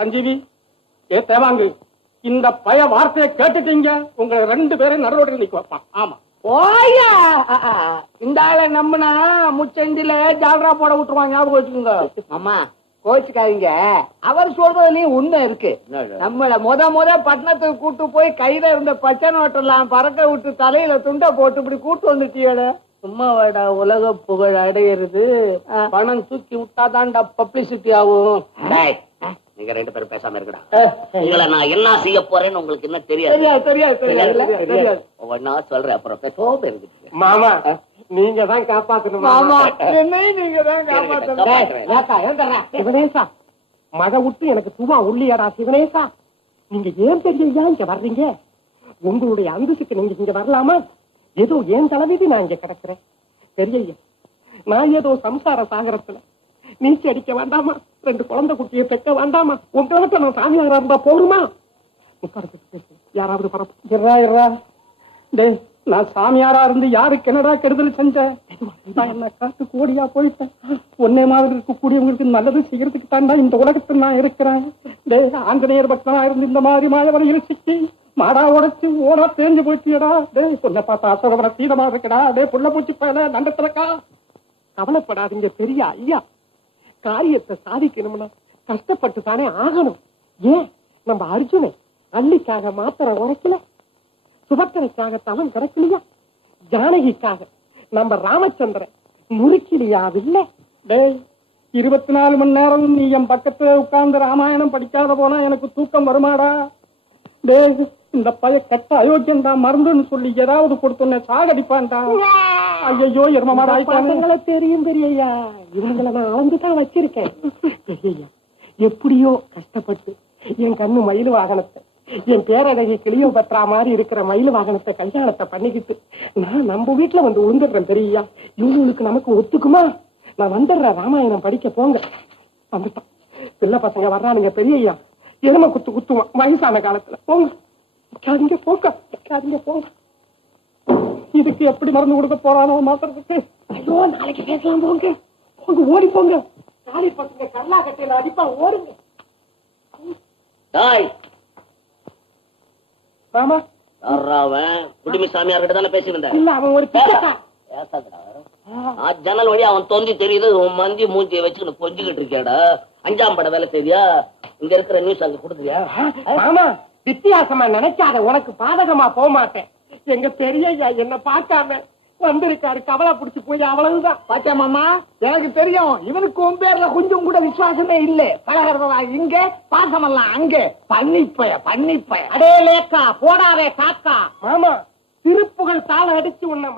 சஞ்சீவி, தேவாங்கு, இந்த பய வார்த்தையை கேட்டுட்டீங்க, உங்களை 2 பேரும் நடுரோட்டில் நிக்க வைப்பான். ஆமா, ஓயா இந்த ஆளை நம்பினா முச்சந்தில ஜாலரா போட விட்டுருவாங்க. ஞாபகம் வச்சுக்கோங்க. அம்மா கோச்சுக்காதீங்க, அவர் சொல்றதுலயும் உண்மை இருக்கு. நம்மள முத பட்டணத்துக்கு கூட்டு போய் கையில இருந்த பச்சை நோட்டெல்லாம் பறக்க விட்டு தலையில துண்டை போட்டு இப்படி கூட்டு வந்துட்டியட. சும்மா வாடா, உலக புகழ் அடையிறது பணம் தூக்கி விட்டாதான்டா பப்ளிசிட்டி ஆகும். நீங்க 2 பேரும் பேசாம இருக்கடா. உங்களை நான் என்ன செய்ய போறேன்னு உங்களுக்கு என்ன தெரியாது. தெரியாது. ஒன்னா சொல்றேன், அப்புறம் பேசாம இருக்கு. மாமா, நீங்க தான் காப்பாத்தணும். மாமா, என்னையும் நீங்க தான் காப்பாத்தணும். சிவனேசா, மழை விட்டு எனக்கு சும்மா உள்ளியாடா. சிவனேசா, நீங்க ஏன் பெரியய்யா இங்க வர்றீங்க? உங்களுடைய அந்தஸ்துக்கு நீங்க இங்க வரலாமா? ஏதோ ஏன் தலைவிதி நான் இங்க கிடக்குறேன். பெரியய்யா, நான் ஏதோ சம்சார சாகரத்துல நீச்சல் அடிக்க வேண்டாமா? 2 குழந்தை குட்டியை பெக்க வேண்டாமா? உங்களுக்கு நான் சாமியாரா இருந்தா போடுமா? யாராவது பரப்பா? டே, நான் சாமியாரா இருந்து யாருக்கு என்னடா கெடுதல் செஞ்சேன்? நான் என்ன காசு கோடியா போயிட்டேன். ஒன்னே மாதிரி இருக்கக்கூடியவங்களுக்கு நல்லது செய்யறதுக்கு தாண்டா இந்த உலகத்தில் நான் இருக்கிறேன். டே, ஆஞ்சநேயர் பக்தனா இருந்து இந்த மாதிரி மாயவரையில் சிக்கி மாடா உடைச்சு ஓடா தேஞ்சு போயிட்டியடா. டே, பொண்ணை பார்த்தா அசோகவன சீதமா இருக்கடா. டே, புள்ள பூச்சி பயல நண்டத்திலக்கா. கவலைப்படாதீங்க பெரிய ஐயா, காரியத்தை சாதிக்கணும்னா கஷ்டப்பட்டு தானே ஆகணும். ஏன் நம்ம அர்ஜுனன் அள்ளிக்காக மாத்திரை உரைக்கல? சுபத்திரைக்காக தவம் கிடக்கலையா? ஜானகிக்காக நம்ம ராமச்சந்திரன் முறுக்கிலியாவில்ல? டேய், 24 மணி நேரம் நீ என் பக்கத்துல உட்கார்ந்து ராமாயணம் படிக்காத போனா எனக்கு தூக்கம் வருமாடா? டேய், இந்த பய கட்ட அயோக்கியம் தான், மருந்துன்னு சொல்லி ஏதாவது கொடுத்தோன்னே சாகடிப்பான்டா. ஐயோ, எருமமாடா ஆயிட்டானுங்களே. தெரியும் பெரியய்யா, இவங்களை நான் அளந்துதான் வச்சிருக்கேன். பெரியய்யா, எப்படியோ கஷ்டப்பட்டு என் கண்ணு மயில் வாகனத்தை, என் பேரழகி கிளியோ பற்றா மாதிரி இருக்கிற மயில் வாகனத்தை கல்யாணத்தை பண்ணிக்கிட்டு நான் நம்ம வீட்டுல வந்து விழுந்துடுறேன். பெரியய்யா, இவங்களுக்கு நமக்கு ஒத்துக்குமா? நான் வந்துடுறேன், ராமாயணம் படிக்க போங்க. வந்துட்டான், பிள்ளை பசங்க வர்றானுங்க. பெரியய்யா, எருமை குத்துவான் வயசான காலத்துல. போங்க, போங்க. இதுக்கு எப்படி மருந்து கொடுக்க போறானோ மாத்திரத்துக்கு. ஐயோ, நாளைக்கு பேசலாம். போங்க, ஓடி போங்க. காலி பசங்க கல்லா கட்டையில அடிப்பா, ஓடுங்க. ராமா, குடுமி சாமியார் கிட்ட தானே பேசி வந்தேன். இல்ல, அவன் ஒரு ஜன்னல் வழி அவன் தோன்றி தெரியுது. உன் மந்தி மூஞ்சியை வச்சு கொஞ்சிக்கிட்டு இருக்கேடா. 5ஆம் பட வேலை தெரியா? இங்க இருக்கிற நியூஸ் அங்க கொடுக்குறியா? ஆமா, வித்தியாசமா நினைக்காத, உனக்கு பாதகமா போக மாட்டேன். எங்க பெரியய்யா என்ன பார்க்காம வந்திருக்காரு, கவலை பிடிச்சு போய் அவ்வளவுதான். பாத்தியா மாமா, எனக்கு தெரியும் இவனுக்கு உன் பேர்ல கொஞ்சம் கூட விசுவாசமே இல்ல. பழகிறதா இங்க, பாசமெல்லாம் அங்க. பண்ணிப்பய அடே லேக்கா, போடாதே காக்கா. மாமா, திருப்புகள் தாள அடிச்சு உன்னை